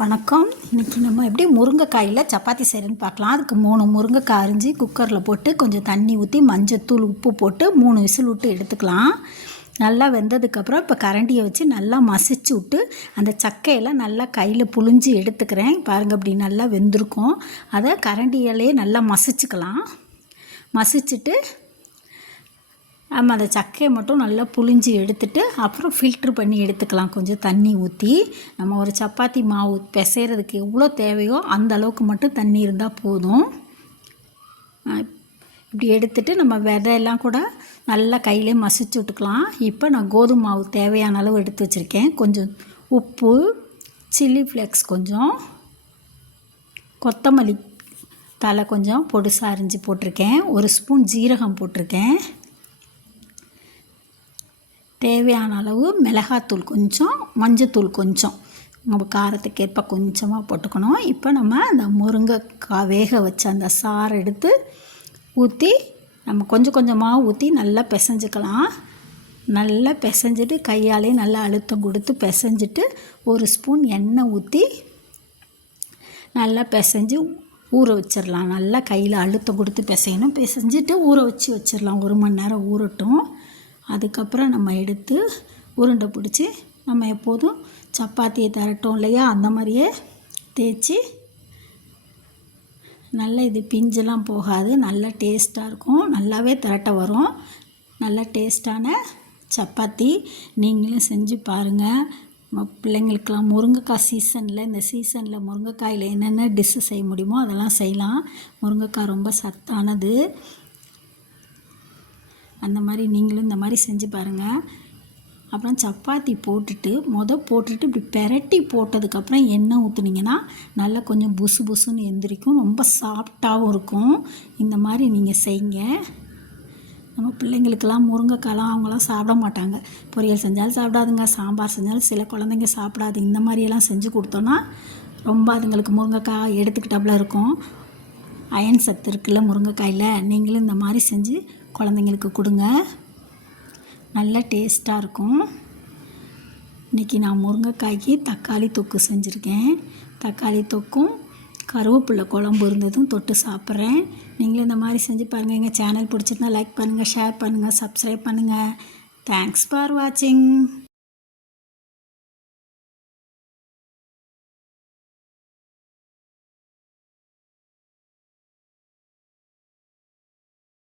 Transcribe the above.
வணக்கம். இன்றைக்கி நம்ம எப்படி முருங்கைக்காயில் சப்பாத்தி செய்கிறேன்னு பார்க்கலாம். அதுக்கு 3 முருங்கைக்காய் அரிஞ்சு குக்கரில் போட்டு கொஞ்சம் தண்ணி ஊற்றி மஞ்சத்தூள் உப்பு போட்டு 3 விசில் விட்டு எடுத்துக்கலாம். நல்லா வெந்ததுக்கப்புறம் இப்போ கரண்டியை வச்சு நல்லா மசிச்சு விட்டு அந்த சக்கையெல்லாம் நல்லா கையில் புழிஞ்சு எடுத்துக்கிறேன். பாருங்கள், அப்படி நல்லா வெந்திருக்கும். அதை கரண்டியாலே நல்லா மசிச்சுக்கலாம். மசிச்சுட்டு நம்ம அந்த சக்கையை மட்டும் நல்லா புழிஞ்சி எடுத்துட்டு அப்புறம் ஃபில்ட்ரு பண்ணி எடுத்துக்கலாம். கொஞ்சம் தண்ணி ஊற்றி நம்ம ஒரு சப்பாத்தி மாவு பிசைகிறதுக்கு எவ்வளோ தேவையோ அந்த அளவுக்கு மட்டும் தண்ணி இருந்தால் போதும். இப்படி எடுத்துகிட்டு நம்ம விதையெல்லாம் கூட நல்லா கையிலே மசிச்சு விட்டுக்கலாம். இப்போ நான் கோதுமை மாவு தேவையான அளவு எடுத்து வச்சுருக்கேன். கொஞ்சம் உப்பு, சில்லி ஃப்ளேக்ஸ் கொஞ்சம், கொத்தமல்லி தலை கொஞ்சம் பொடிசாக அரிஞ்சு போட்டிருக்கேன். 1 ஸ்பூன் ஜீரகம் போட்டிருக்கேன். தேவையான அளவு மிளகாத்தூள் கொஞ்சம், மஞ்சத்தூள் கொஞ்சம், நம்ம காரத்துக்கேற்ப கொஞ்சமாக போட்டுக்கணும். இப்போ நம்ம அந்த முருங்கைக்காய் வேக வச்ச அந்த சாறை எடுத்து ஊற்றி நம்ம கொஞ்சம் கொஞ்சமாக ஊற்றி நல்லா பிசைஞ்சிக்கலாம். நல்லா பிசைஞ்சிட்டு கையாலே நல்லா அழுத்தம் கொடுத்து பிசைஞ்சிட்டு 1 ஸ்பூன் எண்ணெய் ஊற்றி நல்லா பிசைஞ்சு ஊற வச்சிடலாம். நல்லா கையில் அழுத்தம் கொடுத்து பிசையணும். பிசைஞ்சிட்டு ஊற வச்சிடலாம். 1 மணி நேரம் ஊறட்டும். அதுக்கப்புறம் நம்ம எடுத்து உருண்டை பிடிச்சி நம்ம எப்போதும் சப்பாத்தியை திரட்டோம் இல்லையா, அந்த மாதிரியே தேய்ச்சி நல்லா இது பிஞ்செல்லாம் போகாது, நல்லா டேஸ்ட்டாக இருக்கும். நல்லாவே திரட்ட வரும். நல்லா டேஸ்ட்டான சப்பாத்தி நீங்களும் செஞ்சு பாருங்கள். நம்ம பிள்ளைங்களுக்கெல்லாம் முருங்கைக்காய் சீசனில், இந்த சீசனில் முருங்கைக்காயில் என்னென்ன டிஷ்ஷு செய்ய முடியுமோ அதெல்லாம் செய்யலாம். முருங்கைக்காய் ரொம்ப சத்தானது. அந்த மாதிரி நீங்களும் இந்த மாதிரி செஞ்சு பாருங்கள். அப்புறம் சப்பாத்தி போட்டுட்டு இப்படி பெரட்டி போட்டதுக்கப்புறம் எண்ணெய் ஊற்றுனீங்கன்னா நல்லா கொஞ்சம் புசு புசுன்னு எந்திரிக்கும். ரொம்ப சாஃப்டாகவும் இருக்கும். இந்த மாதிரி நீங்கள் செய்யுங்க. நம்ம பிள்ளைங்களுக்கெல்லாம் முருங்கைக்காய்லாம் அவங்களாம் சாப்பிட மாட்டாங்க. பொரியல் செஞ்சாலும் சாப்பிடாதுங்க, சாம்பார் செஞ்சாலும் சில குழந்தைங்க சாப்பிடாது. இந்த மாதிரியெல்லாம் செஞ்சு கொடுத்தோன்னா ரொம்ப அதுங்களுக்கு முருங்கைக்காய் எடுத்துக்கிட்டாப்புல இருக்கும். அயன் சத்து இருக்குல்ல முருங்கைக்காயில். நீங்களும் இந்த மாதிரி செஞ்சு குழந்தைங்களுக்கு கொடுங்க. நல்ல டேஸ்ட்டாக இருக்கும். இன்றைக்கி நான் முருங்கைக்காய்க்கு தக்காளி தொக்கு செஞ்சுருக்கேன். தக்காளி தொக்கும் கருவேப்பிலை குழம்பு இருந்ததும் தொட்டு சாப்பிட்றேன். நீங்களும் இந்த மாதிரி செஞ்சு பாருங்கள். எங்கள் சேனல் பிடிச்சிருந்தா லைக் பண்ணுங்கள், ஷேர் பண்ணுங்கள், சப்ஸ்கிரைப் பண்ணுங்கள். தேங்க்ஸ் ஃபார் வாட்சிங்.